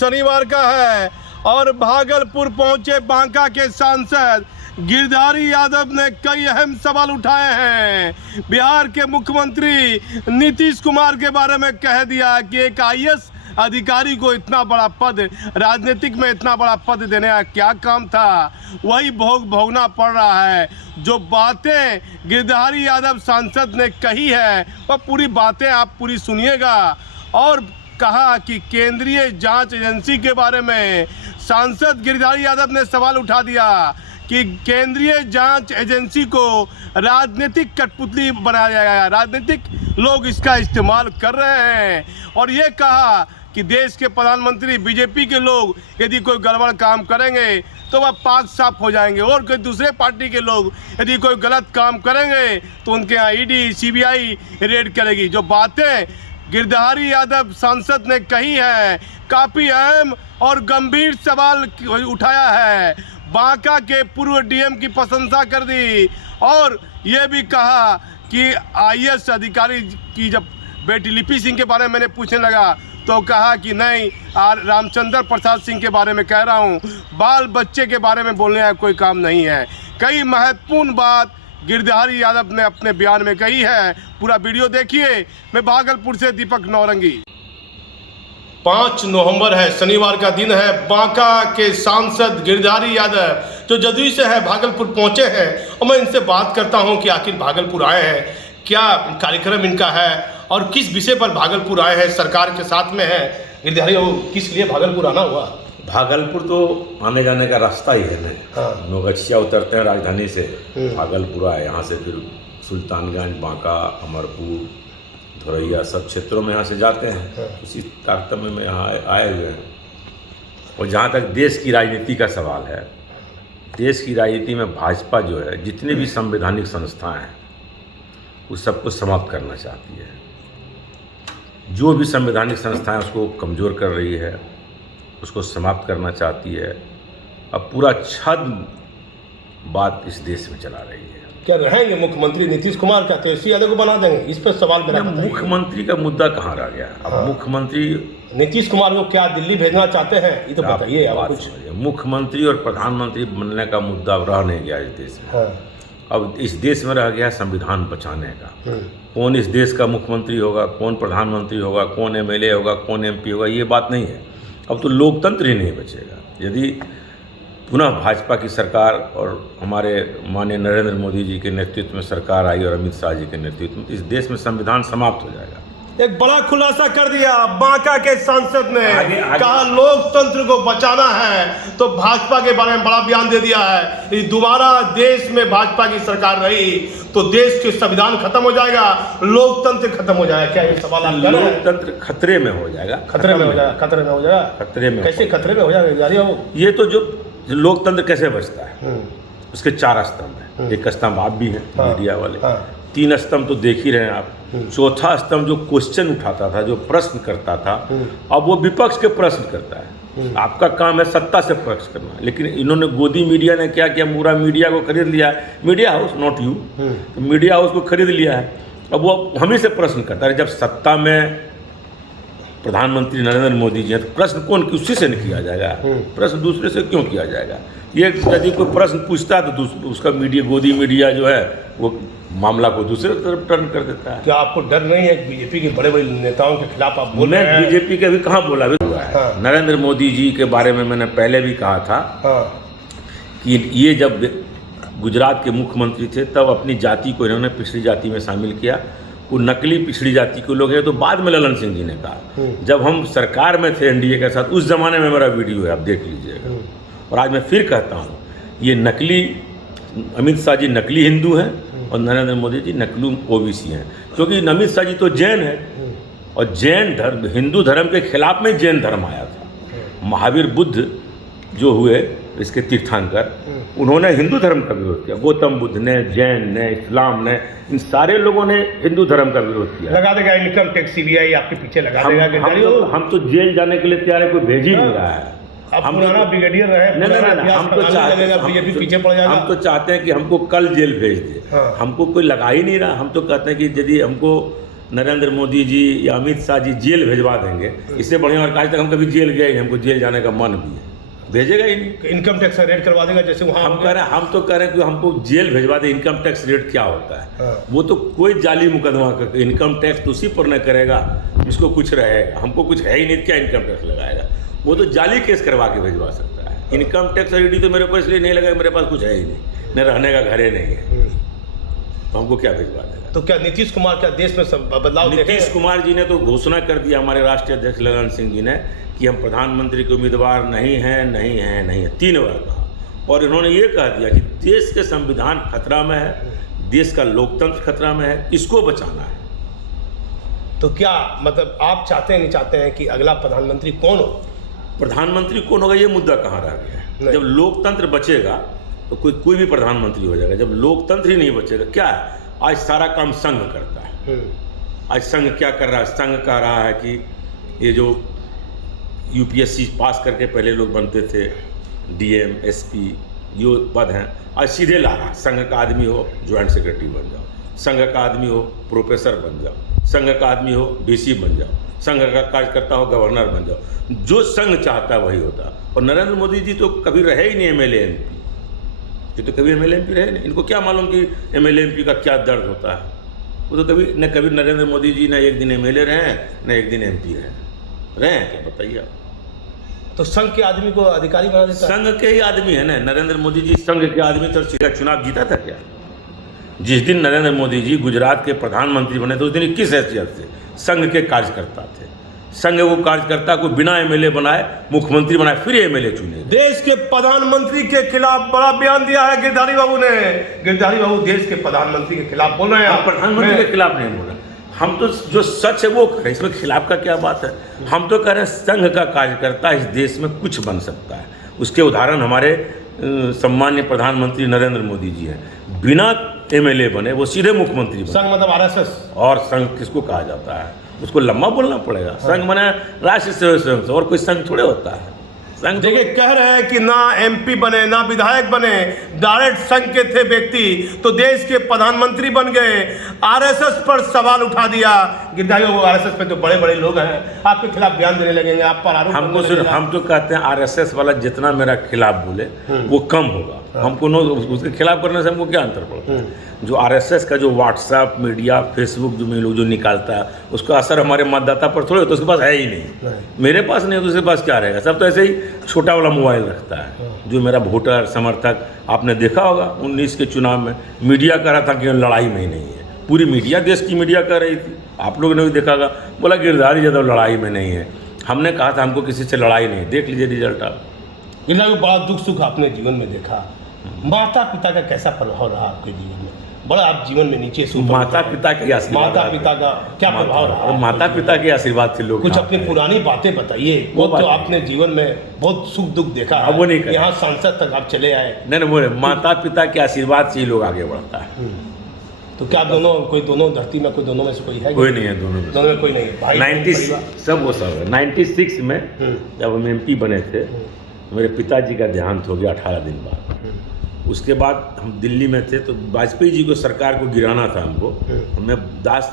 शनिवार का है और भागलपुर पहुंचे बांका के सांसद गिरधारी यादव ने कई अहम सवाल उठाए हैं। बिहार के मुख्यमंत्री नीतीश कुमार के बारे में कह दिया कि एक आईएएस अधिकारी को इतना बड़ा पद, राजनीतिक में इतना बड़ा पद देने का क्या काम था, वही भोगना पड़ रहा है। जो बातें गिरधारी यादव सांसद ने कही है वह पूरी बातें आप पूरी सुनिएगा। और कहा कि केंद्रीय जांच एजेंसी के बारे में सांसद गिरधारी यादव ने सवाल उठा दिया कि केंद्रीय जांच एजेंसी को राजनीतिक कठपुतली बनाया जाएगा, राजनीतिक लोग इसका इस्तेमाल कर रहे हैं। और ये कहा कि देश के प्रधानमंत्री बीजेपी के लोग यदि कोई गड़बड़ काम करेंगे तो वह पास साफ हो जाएंगे, और कोई दूसरे पार्टी के लोग यदि कोई गलत काम करेंगे तो उनके यहाँ ईडी सीबीआई रेड करेगी। जो बातें गिरधारी यादव सांसद ने कही है, काफ़ी अहम और गंभीर सवाल उठाया है। बांका के पूर्व डीएम की प्रशंसा कर दी और ये भी कहा कि आईएएस अधिकारी की जब बेटी लिपि सिंह के बारे में मैंने पूछने लगा तो कहा कि नहीं, रामचंद्र प्रसाद सिंह के बारे में कह रहा हूँ, बाल बच्चे के बारे में बोलने का कोई काम नहीं है। कई महत्वपूर्ण बात गिरधारी यादव ने अपने बयान में कही है। पूरा वीडियो देखिए। मैं भागलपुर से दीपक नौरंगी। 5 नवंबर है, शनिवार का दिन है। बांका के सांसद गिरधारी यादव जो जदयू से है भागलपुर पहुंचे हैं और मैं इनसे बात करता हूं कि आखिर भागलपुर आए हैं, क्या कार्यक्रम इनका है और किस विषय पर भागलपुर आए हैं, सरकार के साथ में है। गिरधारी किस लिए भागलपुर आना हुआ? भागलपुर तो आने जाने का रास्ता ही है ना। हाँ। नौगछिया उतरते हैं राजधानी से, भागलपुर आए, यहाँ से फिर सुल्तानगंज, बांका, अमरपुर, धोरैया सब क्षेत्रों में यहाँ से जाते हैं। हाँ। उसी तारतम्य में यहाँ आए हुए हैं। और जहाँ तक देश की राजनीति का सवाल है, देश की राजनीति में भाजपा जो है जितनी भी संवैधानिक संस्थाएं हैं उस सबको समाप्त करना चाहती है। जो भी संवैधानिक संस्थाएं उसको कमज़ोर कर रही है, उसको समाप्त करना चाहती है। अब पूरा छद्म बात इस देश में चला रही है। क्या रहेंगे मुख्यमंत्री नीतीश कुमार, क्या तेजस्वी यादव को बना देंगे? इस पर सवाल मेरा। मुख्यमंत्री का मुद्दा कहाँ रह गया? अब मुख्यमंत्री नीतीश कुमार को क्या दिल्ली भेजना चाहते हैं, ये तो बताइए आप कुछ। मुख्यमंत्री और प्रधानमंत्री बनने का मुद्दा रह नहीं गया इस देश में। अब इस देश में रह गया संविधान बचाने का। कौन इस देश का मुख्यमंत्री होगा, कौन प्रधानमंत्री होगा, कौन एमएलए होगा, कौन एमपी होगा, ये बात नहीं है। अब तो लोकतंत्र ही नहीं बचेगा। यदि पुनः भाजपा की सरकार और हमारे माननीय नरेंद्र मोदी जी के नेतृत्व में सरकार आई और अमित शाह जी के नेतृत्व में, इस देश में संविधान समाप्त हो जाएगा। एक बड़ा खुलासा कर दिया बांका के सांसद ने। कहा लोकतंत्र को बचाना है तो भाजपा के बारे में बड़ा बयान दे दिया है। दोबारा देश में भाजपा की सरकार रही तो देश के संविधान खत्म हो जाएगा, लोकतंत्र खत्म हो जाएगा। क्या ये सवाल आप कर रहे हैं? लोकतंत्र खतरे में हो जाएगा। खतरे में हो जाएगा? खतरे में हो जाएगा? खतरे में कैसे खतरे में हो जाएगा? ये तो जो लोकतंत्र कैसे बचता है, उसके 4 स्तंभ हैं। एक स्तंभ आप भी हैं, मीडिया वाले। 3 स्तंभ तो देख ही रहे हैं आप। चौथा स्तंभ जो क्वेश्चन उठाता था, जो प्रश्न करता था, अब वो विपक्ष के प्रश्न करता है। आपका काम है सत्ता से प्रश्न करना, लेकिन इन्होंने गोदी मीडिया ने क्या किया, पूरा मीडिया को खरीद लिया। मीडिया हाउस, नॉट यू, तो मीडिया हाउस को खरीद लिया है। अब वो हम ही से प्रश्न करता है। जब सत्ता में प्रधानमंत्री नरेंद्र मोदी जी हैं तो प्रश्न कौन किसी से नहीं किया जाएगा? प्रश्न दूसरे से क्यों किया जाएगा? ये यदि कोई प्रश्न पूछता है तो उसका मीडिया, गोदी मीडिया जो है वो मामला को दूसरे तरफ टर्न कर देता है। क्या आपको डर नहीं है बीजेपी के बड़े बड़े नेताओं के खिलाफ आप बोल रहे हैं? बीजेपी के भी कहाँ बोला हुआ है। नरेंद्र मोदी जी के बारे में मैंने पहले भी कहा था कि ये जब गुजरात के मुख्यमंत्री थे तब अपनी जाति को इन्होंने पिछड़ी जाति में शामिल किया। वो नकली पिछड़ी जाति के लोग हैं। तो बाद में ललन सिंह जी ने कहा, जब हम सरकार में थे एनडीए के साथ, उस जमाने में मेरा वीडियो है, आप देख लीजिएगा। और आज मैं फिर कहता हूँ, ये नकली अमित शाह जी नकली हिंदू हैं और नरेंद्र मोदी जी नकली ओबीसी हैं। क्योंकि अमित शाह जी तो जैन है और जैन धर्म, हिंदू धर्म के खिलाफ में जैन धर्म आया था। महावीर बुद्ध जो हुए इसके तीर्थंकर, उन्होंने हिंदू धर्म का विरोध किया। गौतम बुद्ध ने, जैन ने, इस्लाम ने, इन सारे लोगों ने हिंदू धर्म का विरोध किया। लगा देगा इनकम टैक्स, सीबीआई आपके पीछे लगा देगा। हम तो जेल जाने के लिए तैयार है, कोई भेज ही नहीं रहा है। हम पुराना ब्रिगेडियर रहे, हम तो चाहते हैं कि हमको कल जेल भेज दे। हमको कोई लगा ही नहीं रहा। हम तो कहते हैं कि यदि हमको नरेंद्र मोदी जी या अमित शाह जी जेल भेजवा देंगे, इससे बढ़िया। और आज तक हम कभी जेल गए नहीं, हमको जेल जाने का मन भी है, भेजेगा ही नहीं। इनकम टैक्स रेड करवा देगा जैसे वहाँ हम तो कह रहे हैं कि हमको जेल भेजवा दे। इनकम टैक्स रेट क्या होता है? वो तो कोई जाली मुकदमा का इनकम टैक्स तो उसी पर न करेगा जिसको कुछ रहेगा। हमको कुछ है ही नहीं, क्या इनकम टैक्स लगाएगा? वो तो जाली केस करवा के भेजवा सकता है। इनकम टैक्स ईडी तो मेरे पास इसलिए नहीं लगा, मेरे पास कुछ है ही नहीं, न रहने का घर ही नहीं है, तो हमको क्या भिजवा देगा? तो क्या नीतीश कुमार क्या देश में बदलाव? नीतीश कुमार जी ने तो घोषणा कर दिया, हमारे राष्ट्रीय अध्यक्ष ललन सिंह जी ने, कि हम प्रधानमंत्री के उम्मीदवार नहीं हैं 3 बार कहा। और इन्होंने ये कह दिया कि देश के संविधान खतरा में है, देश का लोकतंत्र खतरा में है, इसको बचाना है। तो क्या मतलब आप चाहते हैं नहीं चाहते हैं कि अगला प्रधानमंत्री कौन हो? प्रधानमंत्री कौन होगा ये मुद्दा कहाँ रह गया है? जब लोकतंत्र बचेगा तो कोई भी प्रधानमंत्री हो जाएगा। जब लोकतंत्र ही नहीं बचेगा, क्या है? आज सारा काम संघ करता है। आज संघ क्या कर रहा है? संघ कह रहा है कि ये जो यूपीएससी पास करके पहले लोग बनते थे, डीएम एसपी जो पद हैं, आज सीधे ला रहा है। संघ का आदमी हो ज्वाइंट सेक्रेटरी बन जाओ, संघ का आदमी हो प्रोफेसर बन जाओ, संघ का आदमी हो डीसी बन जाओ, संघ का कार्यकर्ता हो गवर्नर बन जाओ। जो संघ चाहता है वही होता। और नरेंद्र मोदी जी तो कभी रहे ही नहीं एमएलए एमपी, ये तो कभी एमएलए एमपी रहे नहीं। इनको क्या मालूम कि एमएलए एमपी का क्या दर्द होता है? वो तो कभी नरेंद्र मोदी जी न एक दिन एमएलए रहे हैं, न एक दिन एमपी रहे हैं क्या बताइए आप? तो संघ के आदमी को अधिकारी बना देता है? संघ के ही आदमी है ना नरेंद्र मोदी जी। संघ के आदमी तो सीधा चुनाव जीता था क्या? जिस दिन नरेंद्र मोदी जी गुजरात के प्रधानमंत्री बने थे उस दिन किस हैसियत से? संघ के कार्यकर्ता थे। संघ वो कार्यकर्ता को बिना एमएलए बनाए मुख्यमंत्री बनाए, फिर एमएलए चुने। देश के प्रधानमंत्री के खिलाफ बड़ा बयान दिया है गिरधारी बाबू ने। गिरधारी बाबू देश के प्रधानमंत्री के खिलाफ बोल रहे हैं। आप प्रधानमंत्री के खिलाफ नहीं बोल रहे, हम तो जो सच है वो कह रहे हैं, इसमें खिलाफ का क्या बात है? हम तो कह रहे हैं संघ का कार्यकर्ता इस देश में कुछ बन सकता है। उसके उदाहरण हमारे सम्मान्य प्रधानमंत्री नरेंद्र मोदी जी हैं। बिना एमएलए बने वो सीधे मुख्यमंत्री बने। संघ मतलब आरएसएस। और संघ किसको कहा जाता है? उसको लंबा बोलना पड़ेगा। संघ माने राष्ट्रीय सेवा संघ, और कोई संघ थोड़े होता है। संघ देखिए कह रहे हैं कि ना एमपी बने ना विधायक बने, डायरेक्ट संघ के थे व्यक्ति तो देश के प्रधानमंत्री बन गए। आरएसएस पर सवाल उठा दिया गिरधारी बाबू। आरएसएस पे तो बड़े बड़े लोग हैं, आपके खिलाफ बयान देने लगेंगे, आप पर आरोप। हमको सिर्फ हम तो कहते हैं आरएसएस वाला जितना मेरा खिलाफ बोले वो कम होगा। हमको उसके खिलाफ करने से हमको क्या अंतर पड़ता है? जो आरएसएस का जो व्हाट्सएप मीडिया फेसबुक जो लोग जो निकालता है उसका असर हमारे मतदाता पर थोड़े होता है। उसके पास है ही नहीं। मेरे पास नहीं है तो उसके पास क्या रहेगा? सब तो ऐसे ही छोटा वाला मोबाइल रखता है। जो मेरा वोटर समर्थक, आपने देखा होगा 19 के चुनाव में मीडिया कह रहा था कि लड़ाई में ही नहीं है। पूरी मीडिया, देश की मीडिया कह रही थी, आप लोगों ने भी देखा होगा, बोला गिरधारी यादव लड़ाई में नहीं है। हमने कहा था हमको किसी से लड़ाई नहीं। देख लीजिए रिजल्ट आप। गिरधारी बड़ा दुख सुख आपने जीवन में देखा। माता पिता का कैसा प्रभाव रहा आपके जीवन में? बड़ा आप जीवन में नीचे से माता पिता के आशीर्वाद, माता पिता का क्या प्रभाव रहा? माता पिता के आशीर्वाद से लोग कुछ अपनी पुरानी बातें बताइए। वो तो आपने जीवन में बहुत सुख दुख देखा है। वो नहीं, यहाँ सांसद तक आप चले आए। नहीं बोले माता पिता के आशीर्वाद से ही लोग आगे बढ़ता है। तो क्या दोनों धरती में दोनों में से कोई है? कोई नहीं है दोनों में कोई नहीं। 96 सब वो सब है। 96 में जब हम एमपी बने थे मेरे पिताजी का देहांत हो गया 18 दिन बाद। उसके बाद हम दिल्ली में थे तो वाजपेयी जी को सरकार को गिराना था हमको। मैं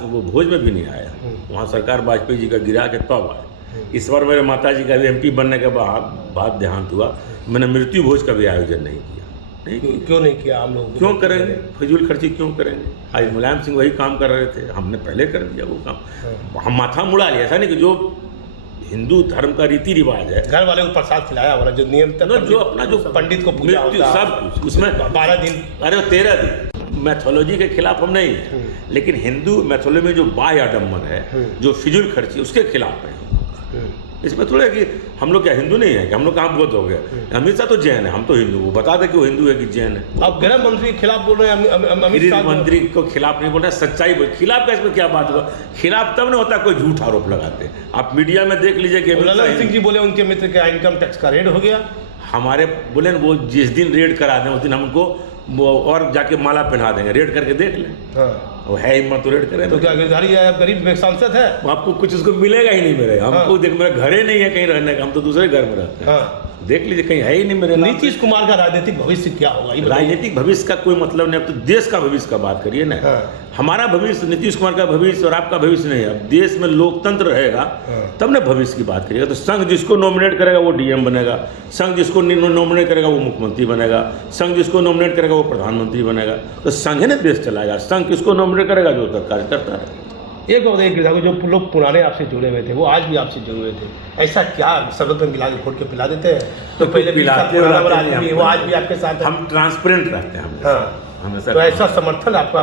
वो भोज में भी नहीं आया, वहाँ सरकार वाजपेयी जी का गिरा के तब आए। इस बार मेरे माताजी का भी एमपी बनने के बाद देहांत हुआ। मैंने मृत्यु भोज का भी आयोजन नहीं किया। क्यों नहीं किया? हम लोग क्यों करेंगे? फजूल खर्ची क्यों करेंगे? आज मुलायम सिंह वही काम कर रहे थे, हमने पहले कर दिया वो काम। हम माथा मुड़ा लिया। ऐसा नहीं कि जो हिंदू धर्म का रीति रिवाज है, घर वाले को प्रसाद खिलाया वाला जो नियम था, जो अपना जो पंडित को पूजा होता, सब कुछ उसमें 12 दिन, अरे 13 दिन। मैथोलॉजी के खिलाफ हम नहीं है, लेकिन हिंदू मैथोलॉजी में जो बाह्य आडम्बर है, जो फिजूल खर्ची, उसके खिलाफ है। इसमें थोड़ा कि हम लोग क्या हिंदू नहीं है कि हम लोग कहाँ बहुत हो गए? अमित शाह तो जैन है, हम तो हिंदू। वो बता दें कि वो हिंदू है कि जैन है। अब गृह मंत्री के खिलाफ बोल रहे हैं। गृह मंत्री को खिलाफ नहीं बोल रहे, सच्चाई बोल। खिलाफ का इसमें क्या बात होगा? खिलाफ तब नहीं होता कोई झूठ आरोप लगाते। आप मीडिया में देख लीजिए कि ललन सिंह जी बोले उनके मित्र का इनकम टैक्स का रेड हो गया। हमारे बोले वो जिस दिन रेड करा दें उस दिन हमको वो और जाके माला पहना देंगे। रेड करके देख लें। वो है हिम्मत तो रेड करें। तो क्या गिरधारी गरीब सांसद है? आपको कुछ उसको मिलेगा ही नहीं। मेरे हमको देख, मेरा घर ही नहीं है कहीं रहने का, हम तो दूसरे घर में रहते हैं। देख लीजिए, कहीं है ही नहीं मेरे नाम। नीतीश कुमार का राजनीतिक भविष्य क्या होगा? राजनीतिक भविष्य का कोई मतलब नहीं, अब तो देश का भविष्य का बात करिए ना। हमारा भविष्य, नीतीश कुमार का भविष्य और आपका भविष्य नहीं है। अब देश में लोकतंत्र रहेगा तब ना भविष्य की बात करिएगा। तो संघ जिसको नॉमिनेट करेगा वो डीएम बनेगा, संघ जिसको नॉमिनेट करेगा वो मुख्यमंत्री बनेगा, संघ जिसको नॉमिनेट करेगा वो प्रधानमंत्री बनेगा। तो संघ ही ना देश चलाएगा। संघ किसको नॉमिनेट करेगा? जो तक कार्य करता है। एक और एक जो लोग पुराने आपसे जुड़े हुए थे वो आज भी आपसे जुड़े हुए थे, ऐसा क्या शरबत में मिला के घोट के पिला देते हैं? तो पहले पिलाते वो आज भी आपके साथ है। हम ट्रांसपेरेंट रहते हैं हमेशा। तो ऐसा समर्थन आपका?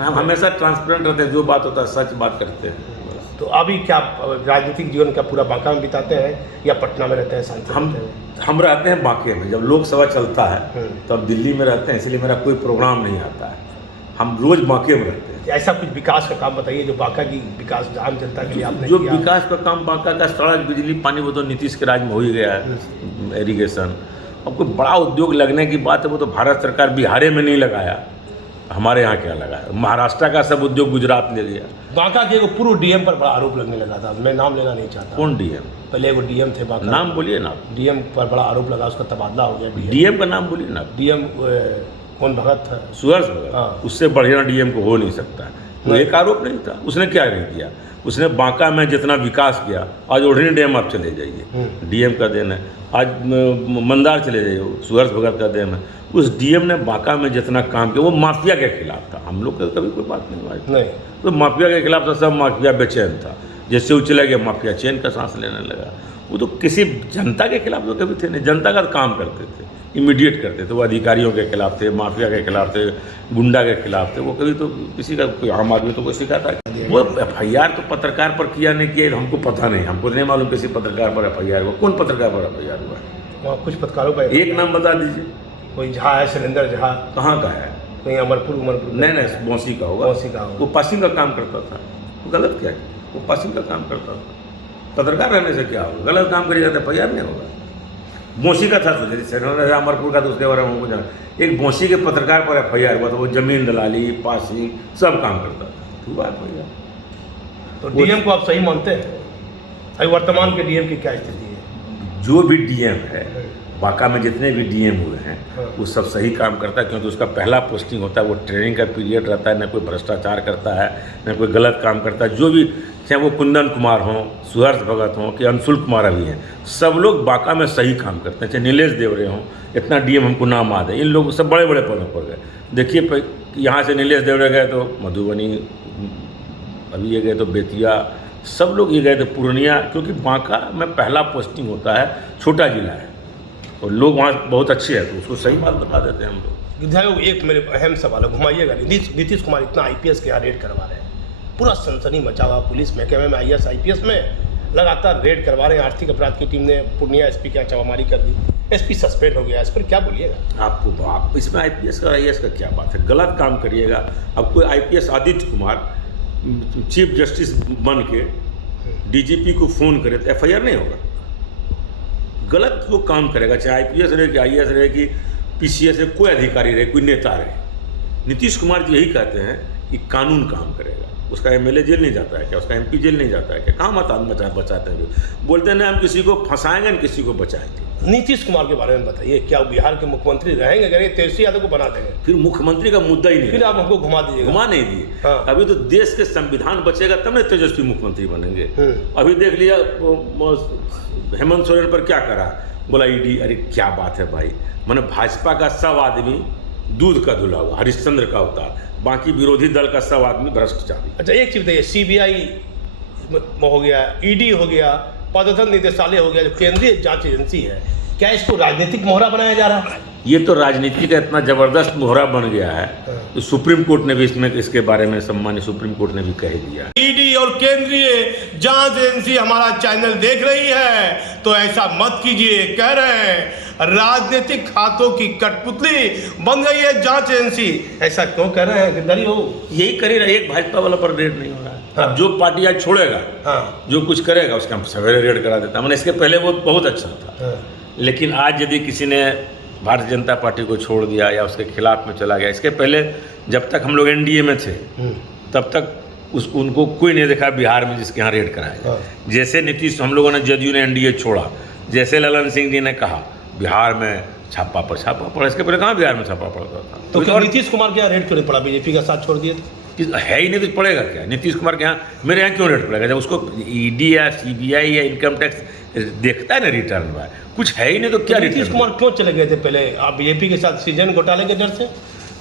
हम हमेशा ट्रांसपेरेंट रहते हैं, जो बात होता है सच बात करते हैं। तो अभी क्या राजनीतिक जीवन का पूरा बांका में बिताते हैं या पटना में रहते हैं? हम रहते हैं बांके में। जब लोकसभा चलता है तब दिल्ली में रहते हैं, इसलिए मेरा कोई प्रोग्राम नहीं आता है। हम रोज बांके में रहते हैं। ऐसा कुछ विकास का काम बताइए जो बांका की विकास आम जनता के लिए आपने जो किया। विकास का काम बांका का सड़क, बिजली, पानी, वो तो नीतीश के राज में हो ही गया है। इरिगेशन, अब कोई बड़ा उद्योग लगने की बात है वो तो भारत सरकार बिहार में नहीं लगाया, हमारे यहाँ क्या लगाया? महाराष्ट्र का सब उद्योग गुजरात ले लिया। बांका के पूर्व डीएम पर बड़ा आरोप लगने लगा था, मैं नाम लेना नहीं चाहता। कौन डीएम? पहले वो डीएम थे बांका, नाम बोलिए ना। डीएम पर बड़ा आरोप लगा, उसका तबादला हो गया। डीएम का नाम बोलिए ना। डीएम कौन भगत था? सुहर्ष भगत। उससे बढ़िया डीएम को हो नहीं सकता। वो एक आरोप नहीं था। उसने क्या नहीं किया? उसने बांका में जितना विकास किया, आज ओढ़नी डैम आप चले जाइए, डीएम का देन है। आज मंदार चले जाइए, सुहर्ष भगत का देन है। उस डीएम ने बांका में जितना काम किया वो माफिया के खिलाफ था। हम लोग का कभी कोई बात नहीं हुआ नहीं, तो माफिया के खिलाफ था। सब माफिया बेचैन था। जैसे वो चला गया माफिया चैन का सांस लेने लगा। वो तो किसी जनता के खिलाफ तो कभी थे नहीं। जनता का काम करते थे, इमीडिएट करते थे। वो अधिकारियों के खिलाफ थे, माफिया के खिलाफ थे, गुंडा के खिलाफ थे। वो कभी तो किसी का कोई आम आदमी तो कोई सिखाता है। वो एफआईआर तो पत्रकार पर किया नहीं किया हमको पता नहीं। हमको नहीं मालूम किसी पत्रकार पर एफआईआर हुआ। कौन पत्रकार पर एफआईआर हुआ है? वहाँ कुछ पत्रकारों का एक नाम बता दीजिए। कोई झा है, शैलेंद्र झा। कहाँ का है? कहीं अमरपुर नहीं, बौसी का होगा। बौसी का होगा। वो पासिंग का काम करता था। वो गलत क्या है? वो पासिंग का काम करता था। पत्रकार रहने से क्या होगा? गलत काम करिएगा तो एफआईआर नहीं होगा। बौसी का था तो शैलेंद्र अमरपुर का तो उसके बारे में हमको जाना। एक बौसी के पत्रकार पर एफआईआर हुआ था। वो जमीन दलाली, पासिंग सब काम करता था। हुआ एफआईआर। तो डीएम को आप सही मानते हैं? अभी वर्तमान के डीएम की क्या स्थिति है? जो भी डीएम है बांका में, जितने भी डीएम हुए हैं वो सब सही काम करता है, क्योंकि उसका पहला पोस्टिंग होता है। वो ट्रेनिंग का पीरियड रहता है। न कोई भ्रष्टाचार करता है, न कोई गलत काम करता है। जो भी, चाहे वो कुंदन कुमार हों, सुहर्ष भगत हों कि अंशुल कुमार अभी हैं, सब लोग बांका में सही काम करते हैं। चाहे नीलेश देवरे हों, इतना डीएम हमको नाम याद है। इन लोग सब बड़े बड़े पदों पर गए। देखिए यहाँ से नीलेश देवरे गए तो मधुबनी, अभी ये गए तो बेतिया, सब लोग ये गए थे पूर्णिया, क्योंकि बांका में पहला पोस्टिंग होता है। छोटा जिला है और लोग वहाँ बहुत अच्छे हैं, तो उसको सही बात बता देते हैं हम लोग। विधायक, एक मेरे अहम सवाल है, घुमाइएगा। नीतीश कुमार इतना आईपीएस के यहाँ रेड करवा रहे हैं, पूरा सनसनी मचा हुआ पुलिस महकमे में, आईएएस आईपीएस में लगातार रेड करवा रहे हैं। आर्थिक अपराध की टीम ने पूर्णिया एसपी के यहाँ छापामारी कर दी। एसपी सस्पेंड हो गया, इस पर क्या बोलिएगा? आप इसमें आईपीएस का आईएएस का क्या बात है? गलत काम करिएगा। अब कोई IPS Aditya Kumar chief justice बन के डीजीपी को फ़ोन करे तो एफआईआर नहीं होगा? गलत वो काम करेगा, चाहे आईपीएस रहे कि आईएएस रहे कि पीसीएस रहे, कोई अधिकारी रहे, कोई नेता रहे। नीतीश कुमार जी यही कहते हैं कि कानून काम करेगा। उसका एमएलए जेल नहीं जाता है क्या? उसका एमपी जेल नहीं जाता है क्या? कहाँ मत बचाते हैं? बोलते हैं ना हम किसी को फंसाएंगे, न किसी को बचाएंगे। नीतीश कुमार के बारे में बताइए, क्या बिहार के मुख्यमंत्री रहेंगे? अगर ये तेजस्वी यादव को बना देंगे फिर मुख्यमंत्री का मुद्दा ही नहीं। फिर आप हमको घुमा दीजिए। घुमा नहीं दिए। हाँ। अभी तो देश के संविधान बचेगा तब ना तेजस्वी मुख्यमंत्री बनेंगे। अभी देख लिया हेमंत सोरेन पर क्या करा, बोला ईडी। अरे क्या बात है भाई, मैंने भाजपा का सब आदमी दूध का धुला हुआ, हरिश्चंद्र का अवतार, बाकी विरोधी दल का सब आदमी भ्रष्टाचारी। अच्छा, एक चीज बताइए, सीबीआई हो गया, ईडी हो गया, पदाधिकारी निदेशालय हो गया, जो केंद्रीय जांच एजेंसी है, क्या इसको राजनीतिक मोहरा बनाया जा रहा है? ये तो राजनीति का इतना जबरदस्त मोहरा बन गया है, तो सुप्रीम कोर्ट ने भी इसके बारे में, सम्मानित सुप्रीम कोर्ट ने भी कह दिया। ईडी और केंद्रीय जांच एजेंसी हमारा चैनल देख रही है तो ऐसा मत कीजिए। कह रहे हैं राजनीतिक खातों की कठपुतली बन गई है जांच एजेंसी। ऐसा क्यों कह रहे हैं? गिरधारी हो यही कर ही रहा है। एक भाजपा वाला पर रेड नहीं हो रहा है। अब जो पार्टी आज छोड़ेगा, जो कुछ करेगा उसका हम सवेरे रेड करा देता। मैंने इसके पहले वो बहुत अच्छा था, लेकिन आज यदि किसी ने भारतीय जनता पार्टी को छोड़ दिया या उसके खिलाफ में चला गया, इसके पहले जब तक हम लोग एनडीए में थे तब तक उनको कोई नहीं देखा बिहार में जिसके यहाँ रेड कराया। जैसे नीतीश, हम लोगों ने जदयू ने एनडीए छोड़ा, जैसे ललन सिंह जी ने कहा बिहार में छापा पड़ा, इसके पहले कहाँ बिहार में छापा पड़ता था? तो क्या नीतीश कुमार के यहाँ रेड क्यों नहीं पड़ा? बीजेपी का साथ छोड़ दिए थे? है ही नहीं तो पड़ेगा क्या? नीतीश कुमार के यहाँ, मेरे यहाँ क्यों रेट पड़ेगा? जब उसको ईडी या सीबीआई या इनकम टैक्स देखता है ना रिटर्न में, कुछ है ही नहीं तो क्या? नीतीश कुमार क्यों चले गए थे पहले आप बीजेपी के साथ? सीजन घोटाले के डर से?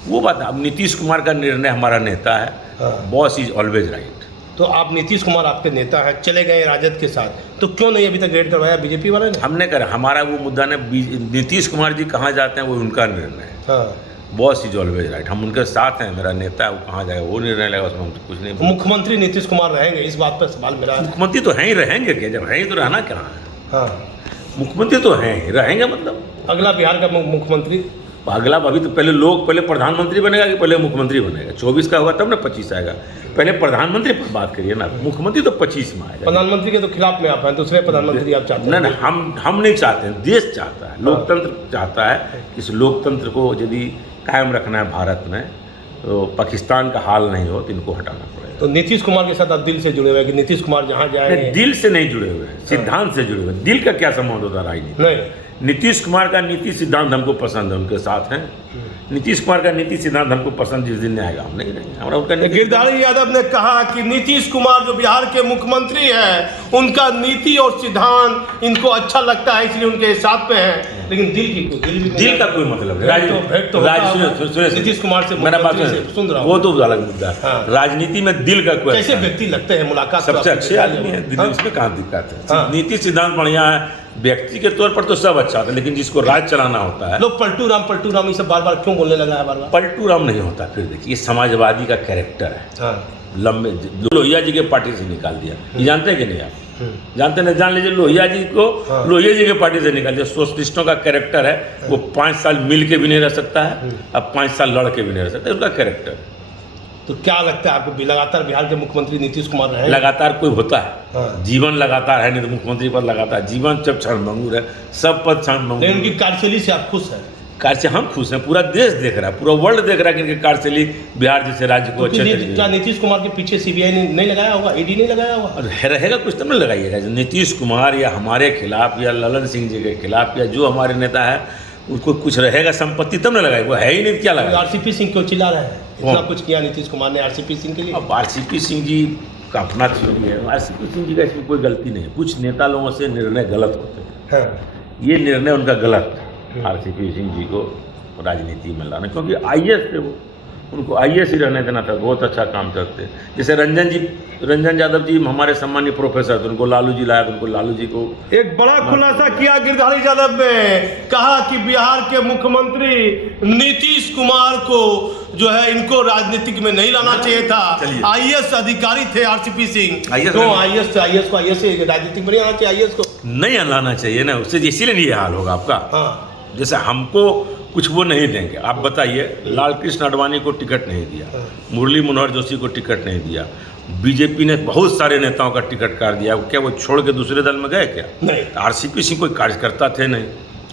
वो बात, अब नीतीश कुमार का निर्णय, हमारा नेता है, बॉस इज ऑलवेज राइट। तो आप नीतीश कुमार आपके नेता हैं, चले गए राजद के साथ, तो क्यों नहीं अभी तक रेड करवाया बीजेपी वाले ने? हमने करा, हमारा वो मुद्दा ने, नीतीश कुमार जी कहाँ जाते हैं वो उनका निर्णय है। हाँ। बॉस इज ऑलवेज राइट, हम उनके साथ हैं, मेरा नेता है, वो कहाँ जाएगा वो निर्णय लेगा, उसमें हम तो कुछ नहीं। मुख्यमंत्री नीतीश कुमार रहेंगे, इस बात पर सवाल मेरा। मुख्यमंत्री तो हैं ही, रहेंगे क्या? जब हैं ही तो रहना कहाँ है? हाँ, मुख्यमंत्री तो हैं ही, रहेंगे मतलब। अगला बिहार का मुख्यमंत्री अगला अभी तो पहले प्रधानमंत्री बनेगा कि पहले मुख्यमंत्री बनेगा? 24 का होगा तब ना 25 आएगा। पहले प्रधानमंत्री पर बात करिए ना, मुख्यमंत्री तो 25 में आएगा। प्रधानमंत्री के तो खिलाफ में आप हैं, दूसरे प्रधानमंत्री आप चाहते हैं? नहीं, हम नहीं चाहते हैं, देश चाहता है, लोकतंत्र चाहता है। इस लोकतंत्र को यदि कायम रखना है भारत में, तो पाकिस्तान का हाल नहीं हो तो इनको हटाना पड़ेगा। तो नीतीश कुमार के साथ आप दिल से जुड़े हुए हैं कि नीतीश कुमार जहाँ जाए? दिल से नहीं जुड़े हुए हैं, सिद्धांत से जुड़े हुए हैं। दिल का क्या संबंध होता है राजनीति? नहीं, नीतीश कुमार का नीति सिद्धांत हमको पसंद है, उनके साथ हैं। नीतीश कुमार का नीति सिद्धांत हमको पसंद जिस दिन आएगा हम नहीं रहेंगे, हमारा उनका। गिरधारी यादव ने कहा कि नीतीश कुमार जो बिहार के मुख्यमंत्री हैं, उनका नीति और सिद्धांत इनको अच्छा लगता है, इसलिए उनके साथ पे हैं, लेकिन दिल का कोई मतलब नहीं। नीतीश कुमार से मेरा बात सुन रहा हूँ, वो तो अलग मुद्दा है। राजनीति में दिल का कोई, कैसे व्यक्ति लगते हैं, मुलाकात सबसे अच्छे आदमी है, इसमें कहाँ दिक्कत है? नीति सिद्धांत बढ़िया है, व्यक्ति के तौर पर तो सब अच्छा था, लेकिन जिसको राज चलाना होता है। लोग पलटू राम ये सब बार बार क्यों बोलने लगा है? बार बार पलटू राम नहीं होता। फिर देखिए, समाजवादी का कैरेक्टर है। लंबे लोहिया जी के पार्टी से निकाल दिया, ये जानते हैं कि नहीं आप? जानते नहीं, जान लीजिए, लोहिया जी को लोहिया जी के पार्टी से निकाल दिया। सोशलिस्टों का कैरेक्टर है, वो 5 साल मिल के भी नहीं रह सकता है, अब 5 साल लड़ के भी नहीं रह सकता, उसका कैरेक्टर। तो क्या लगता है आपको, लगातार बिहार के मुख्यमंत्री नीतीश कुमार रहे? लगातार कोई होता है? जीवन लगातार है नहीं तो मुख्यमंत्री पद लगातार, जीवन जब क्षणभंगुर है, सब पद क्षणभंगुर। उनकी कार्यशैली से आप खुश हैं? कार्य से हम खुश हैं, पूरा देश देख रहा है, पूरा वर्ल्ड देख रहा है कि इनकी कार्यशैली बिहार जैसे राज्य को अच्छे तरीके। क्या नीतीश कुमार के पीछे सीबीआई ने नहीं लगाया होगा, ईडी नहीं लगाया होगा? रहेगा कुछ तब नहीं लगाइएगा। नीतीश कुमार या हमारे खिलाफ या ललन सिंह जी के खिलाफ या जो हमारे नेता है उसको कुछ रहेगा संपत्ति तब न लगाएगा, वो है ही नहीं, क्या लगाएगा? आरसीपी सिंह क्यों चिल्ला रहे हैं? इतना कुछ किया नीतीश कुमार ने आरसीपी सिंह के लिए। अब आरसीपी सिंह जी का अपना थ्योरी है, आरसीपी सिंह जी का इसमें कोई गलती नहीं है। कुछ नेता लोगों से निर्णय गलत होते हैं, ये निर्णय उनका गलत था आरसीपी सिंह जी को राजनीति में लाना, क्योंकि आईएएस थे वो, उनको आईएएस ही रहने देना था, बहुत अच्छा काम करते। जैसे रंजन यादव जी हमारे सम्मानीय प्रोफेसर थे, उनको लालू जी लाया, तो उनको लालू जी को एक बड़ा खुलासा किया गिरधारी यादव ने, कहा कि बिहार के मुख्यमंत्री नीतीश कुमार को जो है इनको राजनीतिक में नहीं लाना चाहिए था। आईएएस अधिकारी थे आरसीपी सिंह, तो आईएएस को राजनीतिक में नहीं आना चाहिए, आईएएस को नहीं लाना चाहिए ना, उससे इसीलिए ये हाल होगा आपका। जैसे हमको कुछ वो नहीं देंगे, आप बताइए, लाल कृष्ण आडवाणी को टिकट नहीं दिया, मुरली मनोहर जोशी को टिकट नहीं दिया, बीजेपी ने बहुत सारे नेताओं का टिकट काट दिया, क्या वो छोड़ के दूसरे दल में गए क्या? नहीं। आरसीपी सिंह कोई कार्यकर्ता थे नहीं,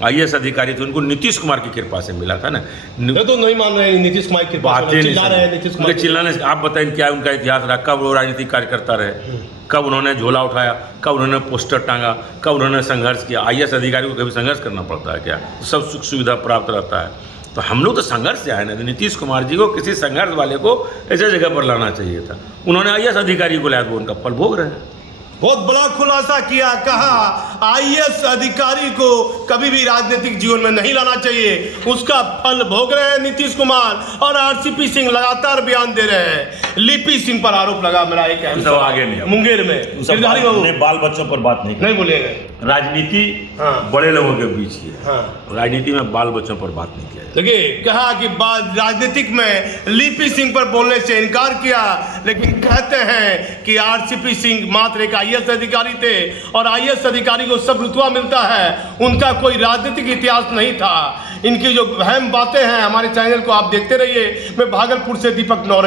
आईएएस अधिकारी थे, उनको नीतीश कुमार की कृपा से मिला था ना। तो नहीं मान रहे नीतीश कुमार की बात, चिल्ला रहे हैं नीतीश कुमार, चिल्लाने से आप बताएं क्या उनका इतिहास रहा, कब वो राजनीतिक कार्यकर्ता रहे, कब उन्होंने झोला उठाया, कब उन्होंने पोस्टर टांगा, कब उन्होंने संघर्ष किया? आईएएस अधिकारी को कभी संघर्ष करना पड़ता है क्या? सब सुख सुविधा प्राप्त रहता है। तो हम लोग तो संघर्ष से आए ना, तो नीतीश कुमार जी को किसी संघर्ष वाले को ऐसे जगह पर लाना चाहिए था, उन्होंने आईएएस अधिकारी को लाया, वो उनका फल भोग रहे हैं। बहुत बड़ा खुलासा किया, कहा आईएएस अधिकारी को कभी भी राजनीतिक जीवन में नहीं लाना चाहिए, उसका फल भोग रहे हैं नीतीश कुमार। और आरसीपी सिंह लगातार बयान दे रहे हैं। लिपि सिंह पर आरोप लगा, मेरा एक आगे नहीं, मुंगेर में बाल बच्चों पर बात नहीं बोलेंगे। राजनीति बड़े लोगों के बीच की है, राजनीति में बाल बच्चों पर बात नहीं किया। देखिए, कहा कि राजनीतिक में लिपि सिंह पर बोलने से इनकार किया, लेकिन कहते हैं कि आरसीपी सिंह मात्र एक आईएएस अधिकारी थे और आईएएस अधिकारी को सब रुतबा मिलता है, उनका कोई राजनीतिक इतिहास नहीं था। इनकी जो अहम बातें हैं, हमारे चैनल को आप देखते रहिए। मैं भागलपुर से दीपक नौरे।